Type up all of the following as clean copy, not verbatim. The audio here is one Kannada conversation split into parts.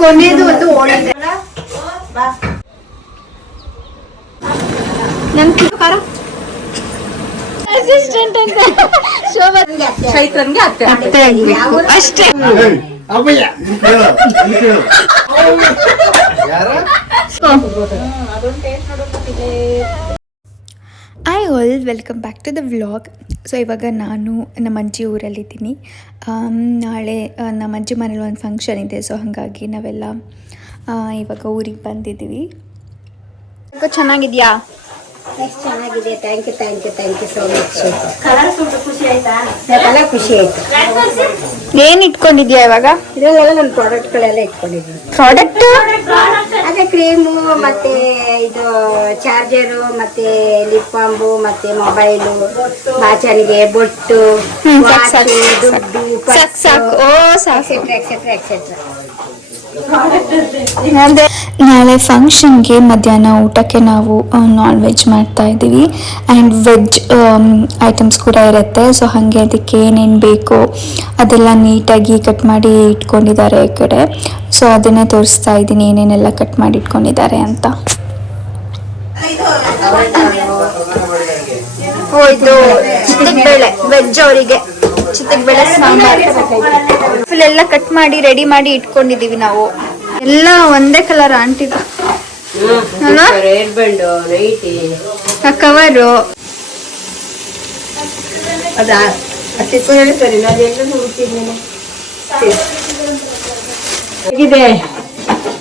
ಕೊನೆಯದು ಒಂದು ಓಡಿದೆ. ನನ್ ಕಾರ ಅಸಿಸ್ಟೆಂಟ್ ಅಂತ ಚೈತ್ರನ್ಗೆ ಅತ್ತೆ ಆಗ್ಬೇಕು ಅಷ್ಟೇ. Hi all welcome back to the vlog. So ಇವಾಗ ನಾನು ನಮ್ಮ ಅಜ್ಜಿ ಊರಲ್ಲಿದ್ದೀನಿ. ನಾಳೆ ನಮ್ಮ ಅಜ್ಜಿ ಮನೇಲಿ ಒಂದು ಫಂಕ್ಷನ್ ಇದೆ. ಸೊ ಹಾಗಾಗಿ ನಾವೆಲ್ಲ ಇವಾಗ ಊರಿಗೆ ಬಂದಿದ್ದೀವಿ. ಚೆನ್ನಾಗಿದೆಯಾ? ಎಷ್ಟು ಚೆನ್ನಾಗಿದೆ. Thank you so much. ಖುಷಿ ಆಯ್ತಾ? ಖುಷಿ ಆಯ್ತು. ಏನು ಇಟ್ಕೊಂಡಿದ್ಯಾ ಇವಾಗ? ಇದೆಲ್ಲ ನನ್ನ ಪ್ರಾಡಕ್ಟ್ಗಳೆಲ್ಲ ಇಟ್ಕೊಂಡಿದ್ದೀನಿ. ಪ್ರಾಡಕ್ಟ್ ಅದೇ ಕ್ರೀಮು ಮತ್ತೆ ಇದು ಚಾರ್ಜರು ಮತ್ತೆ ಲಿಪ್ ಬಾಂಬು ಮತ್ತೆ ಮೊಬೈಲು, ಬಾಚಣಿಗೆ, ಬೊಟ್ಟು, ದುಡ್ಡು, ಎಕ್ಸೆಟ್ರಾ. ನಾಳೆ ಫಂಕ್ಷನ್ಗೆ ಮಧ್ಯಾಹ್ನ ಊಟಕ್ಕೆ ನಾವು ನಾನ್ ವೆಜ್ ಮಾಡ್ತಾ ಇದ್ದೀವಿ ಆ್ಯಂಡ್ ವೆಜ್ ಐಟಮ್ಸ್ ಕೂಡ ಇರುತ್ತೆ. ಸೊ ಹಾಗೆ ಅದಕ್ಕೆ ಏನೇನು ಬೇಕೋ ಅದೆಲ್ಲ ನೀಟಾಗಿ ಕಟ್ ಮಾಡಿ ಇಟ್ಕೊಂಡಿದ್ದಾರೆ ಈ ಕಡೆ. ಸೊ ಅದನ್ನೇ ತೋರಿಸ್ತಾ ಇದ್ದೀನಿ ಏನೇನೆಲ್ಲ ಕಟ್ ಮಾಡಿ ಇಟ್ಕೊಂಡಿದ್ದಾರೆ ಅಂತ. ಇದು ಚಿತ್ತಗಬೇಳೆ ವೆಜ್ ಅವರಿಗೆ, ಚಿತ್ತಗಬೇಳೆ ಸಾಂಬಾರ್ ಫುಲ್ ಎಲ್ಲ ಕಟ್ ಮಾಡಿ ರೆಡಿ ಮಾಡಿ ಇಟ್ಕೊಂಡಿದೀವಿ ನಾವು. ಎಲ್ಲ ಒಂದೇ ಕಲರ್ ಆಂಟಿದು ಕವರು.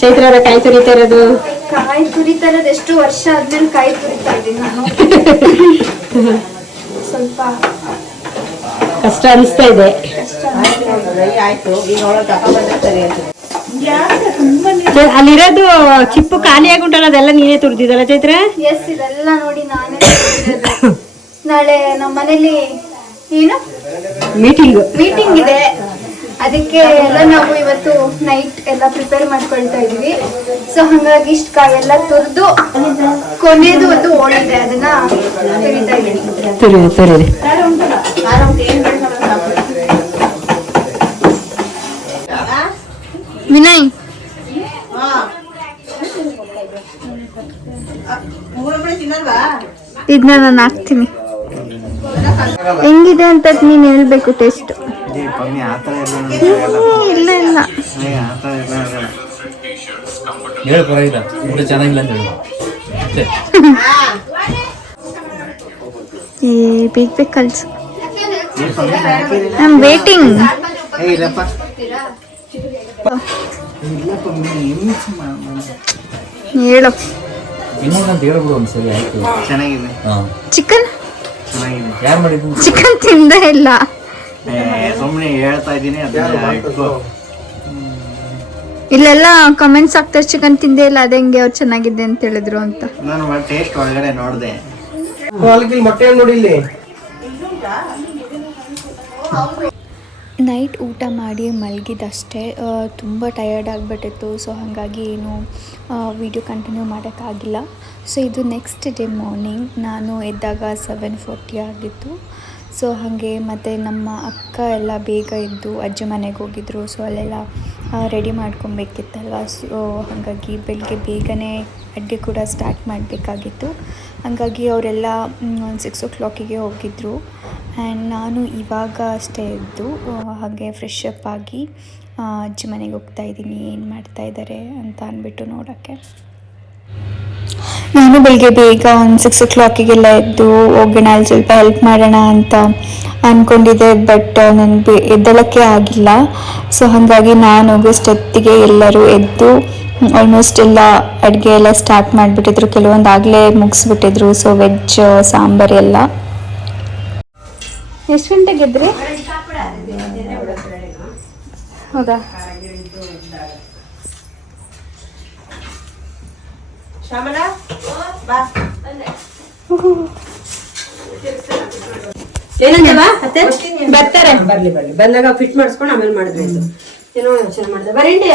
ಚೈತ್ರ ಕಾಯಿ ತುರಿತಾ ಇರೋದು. ಕಾಯಿ ತುರಿತಾ ಇರೋದು ಎಷ್ಟು ವರ್ಷ ಆದ್ಮೇಲೆ ಕಾಯಿ ತುರಿತಾ ಇದ್ದೀನಿ ನಾನು. ಸ್ವಲ್ಪ ಕಷ್ಟ ಅನಿಸ್ತಾ ಇದೆ. ಅಲ್ಲಿರೋದು ಚಿಪ್ಪು ಖಾಲಿಯಾಗಿ ಉಂಟಲ್ಲ, ಅದೆಲ್ಲ ನೀನೇ ತುರಿದಿದ್ದಲ್ಲ ಚೈತ್ರ? ಎಸ್, ಇದೆಲ್ಲ ನೋಡಿ ನಾನೇ ನಾಳೆ ನಮ್ಮ ಮನೇಲಿ ಏನು ಮೀಟಿಂಗ್ ಇದೆ. ಅದಕ್ಕೆ ಎಲ್ಲ ನಾವು ಇವತ್ತು ನೈಟ್ ಎಲ್ಲ ಪ್ರಿಪೇರ್ ಮಾಡ್ಕೊಳ್ತಾ ಇದೀವಿ. ಸೊ ಹಾಗಾಗಿ ಇಷ್ಟ ಕಾಯೆಲ್ಲ ತುರಿದು ಕೊನೆಯದು ಒಂದು ಓಡಿದೆ, ಅದನ್ನ ತುರಿತಾ ಇದೀವಿ. ವಿನಯ್, ಇದನ್ನ ನಾನು ಹಾಕ್ತೀನಿ. ಹೆಂಗಿದೆ ಅಂತ ನೀನ್ ಹೇಳ್ಬೇಕು. ಟೇಸ್ಟ್ ಇಲ್ಲ ಬೇಗ ಕಲ್ಸು. I am waiting. ಹೇಳು. ಚಿಕನ್ ತಿಂದೇ ಇಲ್ಲ. ಇಲ್ಲೆಲ್ಲ ಕಮೆಂಟ್ಸ್ ಆಗ್ತಾರೆ ಚಿಕನ್ ತಿಂದೇ ಇಲ್ಲ, ಅದ ಹೆಂಗೆ ಅವ್ರು ಚೆನ್ನಾಗಿದೆ ಅಂತ ಹೇಳಿದ್ರು ಅಂತ. ನೈಟ್ ಊಟ ಮಾಡಿ ಮಲಗಿದಷ್ಟೇ, ತುಂಬ ಟಯರ್ಡ್ ಆಗಿಬಿಟ್ಟಿತ್ತು. ಸೊ ಹಾಗಾಗಿ ಏನು ವಿಡಿಯೋ ಕಂಟಿನ್ಯೂ ಮಾಡೋಕ್ಕಾಗಿಲ್ಲ. ಸೊ ಇದು ನೆಕ್ಸ್ಟ್ ಡೇ ಮಾರ್ನಿಂಗ್. ನಾನು ಎದ್ದಾಗ 7:40 ಆಗಿತ್ತು. ಸೊ ಹಾಗೆ ಮತ್ತು ನಮ್ಮ ಅಕ್ಕ ಎಲ್ಲ ಬೇಗ ಎದ್ದು ಅಜ್ಜಿ ಮನೆಗೆ ಹೋಗಿದ್ರು. ಸೊ ಅಲ್ಲೆಲ್ಲ ರೆಡಿ ಮಾಡ್ಕೊಬೇಕಿತ್ತಲ್ವ. ಸೊ ಹಾಗಾಗಿ ಬೆಳಗ್ಗೆ ಬೇಗನೆ ಅಡುಗೆ ಕೂಡ ಸ್ಟಾರ್ಟ್ ಮಾಡಬೇಕಾಗಿತ್ತು. ಹಾಗಾಗಿ ಅವರೆಲ್ಲ 6 o'clock ಹೋಗಿದ್ದರು. ಆ್ಯಂಡ್ ನಾನು ಇವಾಗ ಅಷ್ಟೇ ಎದ್ದು ಹಾಗೆ ಫ್ರೆಶ್ ಅಪ್ ಆಗಿ ಅಜ್ಜಿ ಮನೆಗೆ ಹೋಗ್ತಾ ಇದ್ದೀನಿ, ಏನು ಮಾಡ್ತಾಯಿದ್ದಾರೆ ಅಂತ ಅಂದ್ಬಿಟ್ಟು ನೋಡೋಕ್ಕೆ. ನಾನು ಬೆಳಿಗ್ಗೆ ಬೇಗ ಒಂದು 6 o'clock ಎದ್ದು ಹೋಗೋಣ, ಅಲ್ಲಿ ಸ್ವಲ್ಪ ಹೆಲ್ಪ್ ಮಾಡೋಣ ಅಂತ ಅಂದ್ಕೊಂಡಿದ್ದೆ. ಬಟ್ ನನಗೆ ಎದ್ದಳಕ್ಕೆ ಆಗಿಲ್ಲ. ಸೊ ಹಾಗಾಗಿ ನಾನು ಹೋಗೋಷ್ಟೊತ್ತಿಗೆ ಎಲ್ಲರೂ ಎದ್ದು ಆಲ್ಮೋಸ್ಟ್ ಎಲ್ಲ ಅಡುಗೆ ಎಲ್ಲ ಸ್ಟಾರ್ಟ್ ಮಾಡಿಬಿಟ್ಟಿದ್ರು. ಕೆಲವೊಂದು ಆಗಲೇ ಮುಗಿಸ್ಬಿಟ್ಟಿದ್ರು. ಸೊ ವೆಜ್ ಸಾಂಬಾರು ಎಲ್ಲ. ಎಷ್ಟು ಗಂಟೆಗೆ ಎದ್ರಿ? ಹೌದಾ? ಬರ್ತಾರೆ, ಬರ್ಲಿ ಬಂದಾಗ ಫಿಟ್ ಮಾಡಿಸ್ಕೊಂಡು ಆಮೇಲೆ ಮಾಡಿದ್ರೆ ಏನೋ ಯೋಚನೆ ಮಾಡಿದೆ. ಬರೀಂಡಿ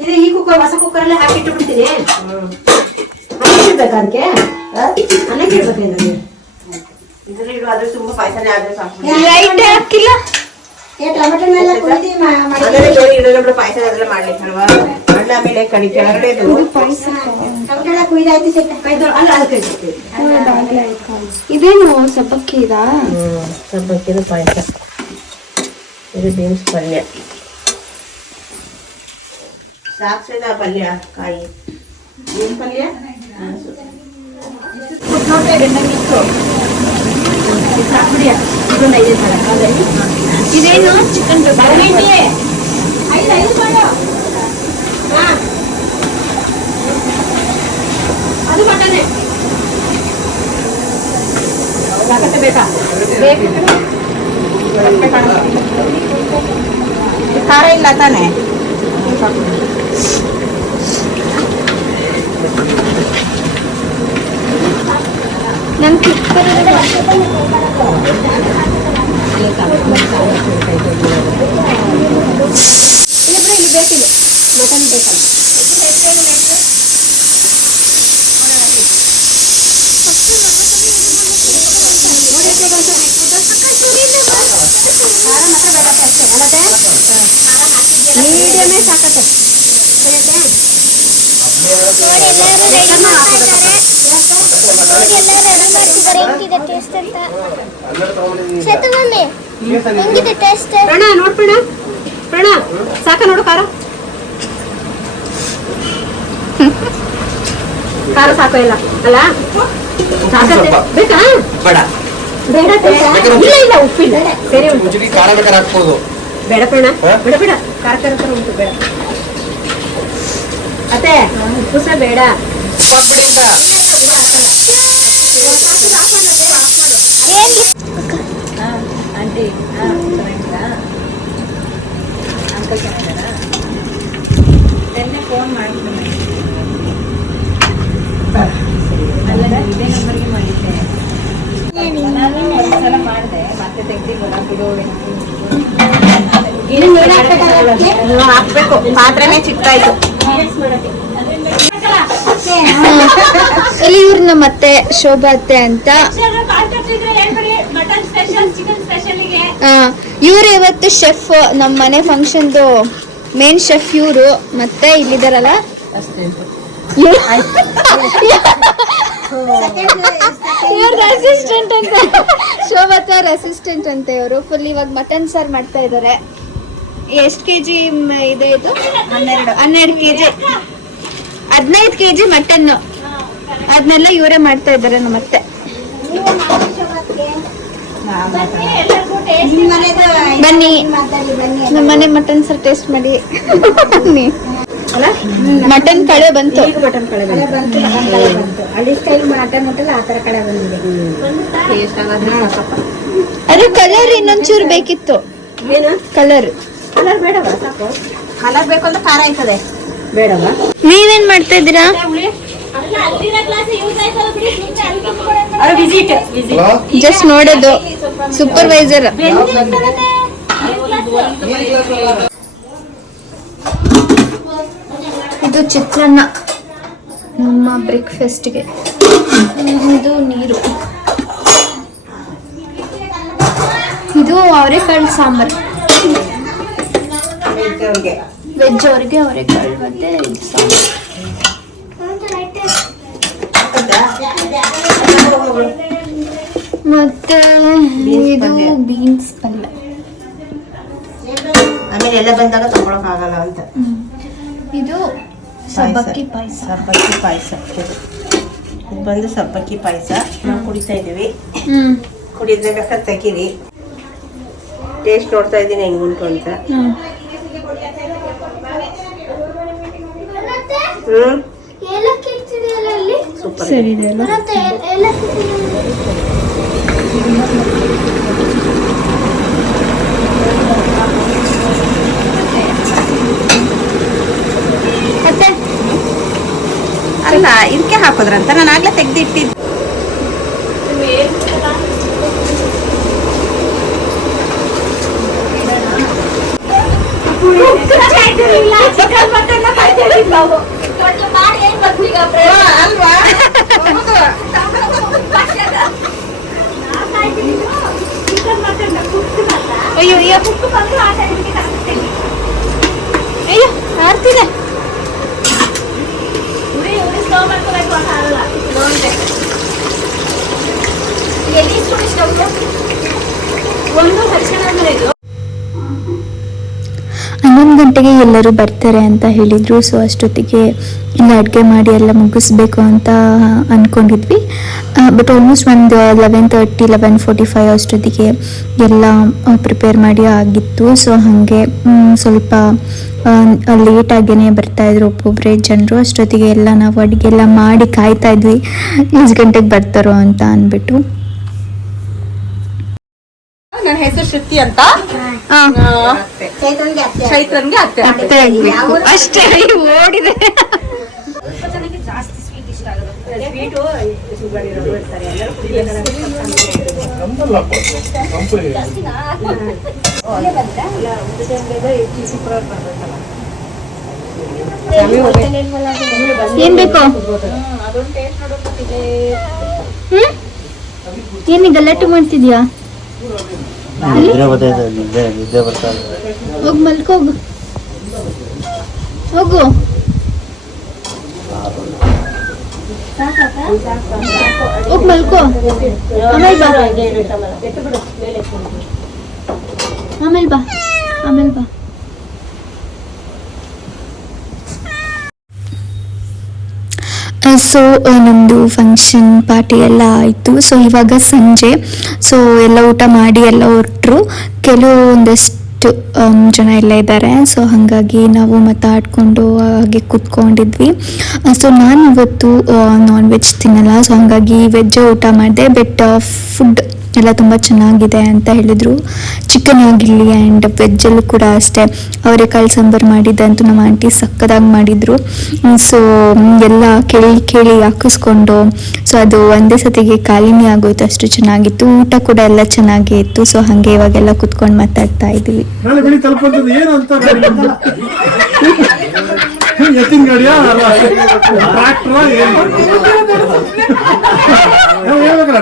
ಇದು ಈ ಕುಕ್ಕರ್, ಹೊಸ ಕುಕ್ಕರಲ್ಲೇ ಹಾಕಿಟ್ಟು ಬಿಡ್ತೀನಿ. ಅನ್ನಕ್ಕಿಡ್ಬೇಕಾ? ಅದಕ್ಕೆ ಅನ್ನಕ್ಕಿಡ್ಬೇಕೇನ್ರಿ? ಹಾಕಿಲ್ಲ ಟೊಮೆಟೊ ಪಾಯಸ ಮಾಡ್ಲಿಕ್ಕೆ ಅಲ್ಲ ಆಮೇಲೆ ಕಡಿ ಕೆಳಗಡೆದು ಇದೇನು ಸಬ್ಬಕ್ಕಿ ಇದಾ? ಸಬ್ಬಕ್ಕಿದು ಪಾಯಸ. ಇದು ಬೀನ್ಸ್ ಪಲ್ಯ, ಸಾಕ್ಷಿದ ಪಲ್ಯ, ಕಾಯಿ ಬೀನ್ಸ್ ಪಲ್ಯ. ಇದೇನು ಚಿಕನ್ ಅದು ಮಟನೆ ಬೇಕಾ? ಖಾರ ಇಲ್ಲ ತಾನೆ? ನನ್ ಪ್ರಣ ನೋಡ್ಬೇಡ, ಪ್ರಣ ಸಾಕ ನೋಡು ಖಾರ ಖಾರ ಸಾಕು ಇಲ್ಲ ಅಲ್ಲ? ಸಾಕತ್ತೆ ಬೇಕಾ? ಬೇಡ ಇಲ್ಲ ಇಲ್ಲ ಉಪ್ಪಿಲ್ಲ ಸರಿ ಉಂಟು. ಬೇಡ ಪ್ರಣ, ಬೇಡ ಬೇಡ ಖಾರ ಖಾರ ಖಾರ ಉಂಟು ಬೇಡ. ಅತ್ತೆ ಉಪ್ಪು ಸಹ ಬೇಡ. ಆಂಟಿ ಅಂಕಲ್ ಚೆನ್ನಾಗಿದ್ದಾರಾ? ಫೋನ್ ಮಾಡ್ತೀನಿ. ಅಲ್ಲ ಇದೇ ನಂಬರ್ಗೆ ಮಾಡಿದ್ದೆ. ನಾನು ಒಂದ್ಸಲ ಮಾಡಿದೆ, ಮತ್ತೆ ತೆಗ್ದಿಲ್ವಲ್ಲ ಬಿಡು. ಹಾಕ್ಬೇಕು, ಪಾತ್ರೆನೇ ಚಿಕ್ಕಾಯ್ತು. ಇಲ್ಲಿ ಇವ್ರನ್ನ ಮತ್ತೆ ಶೋಭಾ ಅತ್ತೆ ಅಂತ. ಇವ್ರು ಇವತ್ತು ಶೆಫ್, ನಮ್ಮ ಮನೆ ಫಂಕ್ಷನ್ದು ಮೇನ್ ಶೆಫ್ ಇವರು. ಮತ್ತೆ ಇಲ್ಲಿದಾರಲ್ಲ ಇವ್ರ ಅಸಿಸ್ಟೆಂಟ್ ಅಂತ, ಶೋಭಾ ಅವ್ರ ಅಸಿಸ್ಟೆಂಟ್ ಅಂತ ಇವರು. ಫುಲ್ ಇವಾಗ ಮಟನ್ ಸಾರ್ ಮಾಡ್ತಾ ಇದ್ದಾರೆ. ಎಷ್ಟು ಕೆಜಿ ಇದೆ ಇದು? 12 ಕೆಜಿ, 15 ಕೆಜಿ ಮಟನ್. ಅದನ್ನೆಲ್ಲ ಇವರೇ ಮಾಡ್ತಾ ಇದ್ದಾರೆ ನಮ್ಮತ್ತೆ. ಬನ್ನಿ ನಮ್ಮನೆ ಮಟನ್ ಸಾರ್ ಟೇಸ್ಟ್ ಮಾಡಿ. ಮಟನ್ ಕಳೆ ಬಂತು. ಮಟನ್ ಕಳೆ ಬಂತು. ಹಳ್ಳಿ ಸ್ಟೈಲ್ ಮಟನ್ ಉಂಟಲ್ಲ ಆ ತರ ಕಳೆ ಬಂದಿದೆ. ಅದು ಕಲರ್ ಇನ್ನೊಂಚೂರು ಬೇಕಿತ್ತು. ಏನು ಕಲರ್? ಕಲರ್ ಬೇಡವಾ? ಸಾಕು. ಕಲರ್ ಬೇಕು ಅಂತ ಖಾರ ಆಯ್ತದೆ. ಬೇಡವಾ? ನೀವೇನ್ ಮಾಡ್ತಾ ಇದ್ದೀರಾ? ಜಸ್ಟ್ ನೋಡೋದು. ಸೂಪರ್ವೈಸರ್ ಇದು ಚಿತ್ರಾನ್ನ ನಮ್ಮ ಬ್ರೇಕ್ಫಾಸ್ಟ್ಗೆ. ಇದು ನೀರು. ಇದು ಅವರೆಕಾಳು ಸಾಂಬಾರು. ವೆಜ್ ಅವ್ರಿಗೆ ಅವರೆಕಾಳು ಮತ್ತೆ ಇದು ಸಾಂಬಾರು. ಮತ್ತೆ ಇದು ಬೀನ್ಸ್ ಪಲ್ಯ. ಆಮೇಲೆ ಎಲ್ಲ ಬಂದಾಗ ತಗೊಳಕ್ ಆಗಲ್ಲ ಅಂತ. ಇದು ಸಬ್ಬಕ್ಕಿ ಪಾಯಸ. ಸಬ್ಬಕ್ಕಿ ಪಾಯಸ ಇದು ಬಂದು ಸಬ್ಬಕ್ಕಿ ಪಾಯಸ ನಾವು ಕುಡಿತಾ ಇದೀವಿ. ಕುಡಿದ್ರೆ ಬೇಕಾದ್ರೆ ತೆಗೀರಿ. ಟೇಸ್ಟ್ ನೋಡ್ತಾ ಇದ್ದೀನಿ ಹೆಂಗುಂಟು ಅಂತ. ಸೂಪರ್ ಸರಿ ಇದೆ ಅಲ್ಲ? ಮತ್ತೆ ಅಲ್ಲ ಇದಕ್ಕೆ ಹಾಕೋದ್ರಂತ ನಾನು ಆಗ್ಲೇ ತೆಗ್ದಿಟ್ಟಿದ್ದು. ಅಯ್ಯೋ ಅಯ್ಯೋ ಅಯ್ಯೋ ಆರ್ತಿದೆ. ಗಂಟೆಗೆ ಎಲ್ಲರೂ ಬರ್ತಾರೆ ಅಂತ ಹೇಳಿದರು. ಸೊ ಅಷ್ಟೊತ್ತಿಗೆ ಎಲ್ಲ ಅಡುಗೆ ಮಾಡಿ ಎಲ್ಲ ಮುಗಿಸ್ಬೇಕು ಅಂತ ಅಂದ್ಕೊಂಡಿದ್ವಿ. ಬಟ್ ಆಲ್ಮೋಸ್ಟ್ ಒಂದು 11:30 11:45 ಅಷ್ಟೊತ್ತಿಗೆ ಎಲ್ಲ ಪ್ರಿಪೇರ್ ಮಾಡಿ ಆಗಿತ್ತು. ಸೊ ಹಾಗೆ ಸ್ವಲ್ಪ ಲೇಟಾಗೇ ಬರ್ತಾಯಿದ್ರು ಒಬ್ಬೊಬ್ಬರೇ ಜನರು. ಅಷ್ಟೊತ್ತಿಗೆ ಎಲ್ಲ ನಾವು ಅಡುಗೆ ಎಲ್ಲ ಮಾಡಿ ಕಾಯ್ತಾ ಇದ್ವಿ ಎಷ್ಟು ಗಂಟೆಗೆ ಬರ್ತಾರೋ ಅಂತ ಅಂದ್ಬಿಟ್ಟು. ನನ್ನ ಹೆಸರು ಶ್ರುತಿ ಅಂತ. ಚೈತ್ರನ್ಗೆ ಅತ್ತೆ ಅಷ್ಟೇ ಓಡಿದೆ. ಏನ್ ಬೇಕು? ಏನ್ ಗಲಾಟೆ ಮಾಡ್ತಿದ್ಯಾ? ಹೋಗ್ ಮಲ್ಕೋಗು, ಹೋಗು. ಹೋಗ್ ಮಲ್ಕೋ, ಆಮೇಲೆ ಬಾ, ಆಮೇಲೆ ಬಾ, ಆಮೇಲೆ ಬಾ. ಸೊ ನಮ್ಮದು ಫಂಕ್ಷನ್ ಪಾರ್ಟಿ ಎಲ್ಲ ಆಯಿತು. ಸೊ ಇವಾಗ ಸಂಜೆ. ಸೊ ಎಲ್ಲ ಊಟ ಮಾಡಿ ಎಲ್ಲ ಹೊರಟರು. ಕೆಲವೊಂದಷ್ಟು ಜನ ಎಲ್ಲ ಇದ್ದಾರೆ. ಸೊ ಹಾಗಾಗಿ ನಾವು ಮಾತಾಡಿಕೊಂಡು ಹಾಗೆ ಕೂತ್ಕೊಂಡಿದ್ವಿ. ಸೊ ನಾನು ಇವತ್ತು ನಾನ್ ವೆಜ್ ತಿನ್ನಲ್ಲ. ಸೊ ಹಾಗಾಗಿ ವೆಜ್ಜೇ ಊಟ ಮಾಡಿದೆ. ಬಟ್ ಫುಡ್ ಎಲ್ಲ ತುಂಬ ಚೆನ್ನಾಗಿದೆ ಅಂತ ಹೇಳಿದರು. ಚಿಕನ್ ಆಗಿರಲಿ ಆ್ಯಂಡ್ ವೆಜ್ಜಲ್ಲೂ ಕೂಡ ಅಷ್ಟೇ. ಅವರೆಕಾಳು ಸಾಂಬಾರು ಮಾಡಿದ್ದಂತೂ ನಮ್ಮ ಆಂಟಿ ಸಕ್ಕದಾಗಿ ಮಾಡಿದರು. ಸೊ ಎಲ್ಲ ಕೇಳಿ ಹಾಕಿಸ್ಕೊಂಡು ಸೊ ಅದು ಒಂದೇ ಸತಿಗೆ ಖಾಲಿನೇ ಆಗೋಯ್ತು, ಅಷ್ಟು ಚೆನ್ನಾಗಿತ್ತು. ಊಟ ಕೂಡ ಎಲ್ಲ ಚೆನ್ನಾಗೇ ಇತ್ತು. ಸೊ ಹಾಗೆ ಇವಾಗೆಲ್ಲ ಕುತ್ಕೊಂಡು ಮಾತಾಡ್ತಾ ಇದ್ದೀವಿ. ಎತ್ತಿನ ಗಾಡಿಯಾ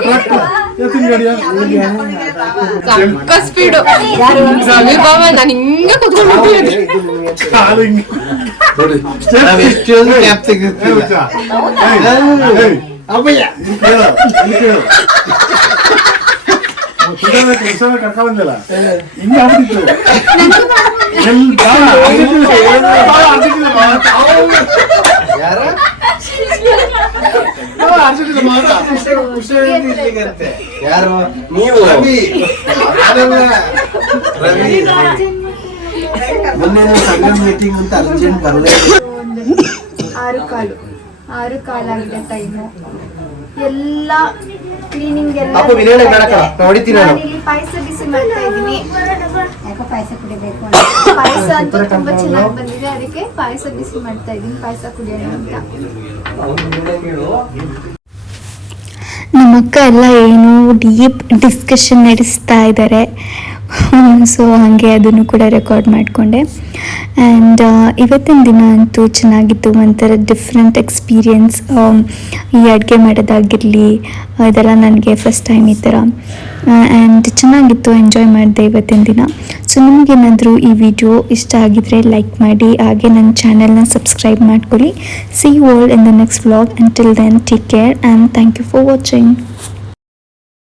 ಟ್ರ್ಯಾಕ್ಟರ್ ಎತ್ತಿನ ಗಾಡಿಯಾ ಸ್ಪೀಡು ನಾನು ಹಿಂಗೆ ಕುತ್ಕೊಂಡು ಕರ್ಕ ಬಂದಿಲ್ಲ ಹಿಂಗ ಯಾರು ನೀವು? ಮೊನ್ನೆ ಸಂಘ ಮೀಟಿಂಗ್ ಅಂತ ಅರ್ಜೆಂಟ್ ಬರಲೇ. 6 ಕಾಲಾಗಿದೆ ಟೈಮು. ಎಲ್ಲ ಕ್ಲೀನಿಂಗ್ ಎಲ್ಲ ಪಾಯಸ ಬಿಸಿ ಮಾಡ್ತಾ ಇದ್ದೀನಿ. ಪಾಯಸ ಕುಡಿಬೇಕು. ಪಾಯಸ ಅಂತೂ ತುಂಬಾ ಚೆನ್ನಾಗಿ ಬಂದಿದೆ, ಅದಕ್ಕೆ ಪಾಯಸ ಬಿಸಿ ಮಾಡ್ತಾ ಇದ್ದೀನಿ. ಪಾಯಸ ಕುಡಿಯೋಣ ಅಂತ. ನಮ್ಮ ಅಕ್ಕ ಎಲ್ಲ ಏನು ಡೀಪ್ ಡಿಸ್ಕಷನ್ ನಡೆಸ್ತಾ ಇದ್ದಾರೆ. ಸೊ ಹಾಗೆ ಅದನ್ನು ಕೂಡ ರೆಕಾರ್ಡ್ ಮಾಡಿಕೊಂಡೆ. ಆ್ಯಂಡ್ ಇವತ್ತಿನ ದಿನ ಅಂತೂ ಚೆನ್ನಾಗಿತ್ತು. ಒಂಥರ ಡಿಫ್ರೆಂಟ್ ಎಕ್ಸ್ಪೀರಿಯನ್ಸ್. ಈ ಅಡುಗೆ ಮಾಡೋದಾಗಿರಲಿ ಇದೆಲ್ಲ ನನಗೆ ಫಸ್ಟ್ ಟೈಮ್ ಈ ಥರ. ಆ್ಯಂಡ್ ಚೆನ್ನಾಗಿತ್ತು, ಎಂಜಾಯ್ ಮಾಡಿದೆ ಇವತ್ತಿನ ದಿನ. ಸೊ ನಿಮಗೇನಾದರೂ ಈ ವಿಡಿಯೋ ಇಷ್ಟ ಆಗಿದರೆ ಲೈಕ್ ಮಾಡಿ, ಹಾಗೆ ನನ್ನ ಚಾನೆಲ್ನ ಸಬ್ಸ್ಕ್ರೈಬ್ ಮಾಡ್ಕೊಳ್ಳಿ. See you all in the next vlog. Until then take care and thank you for watching.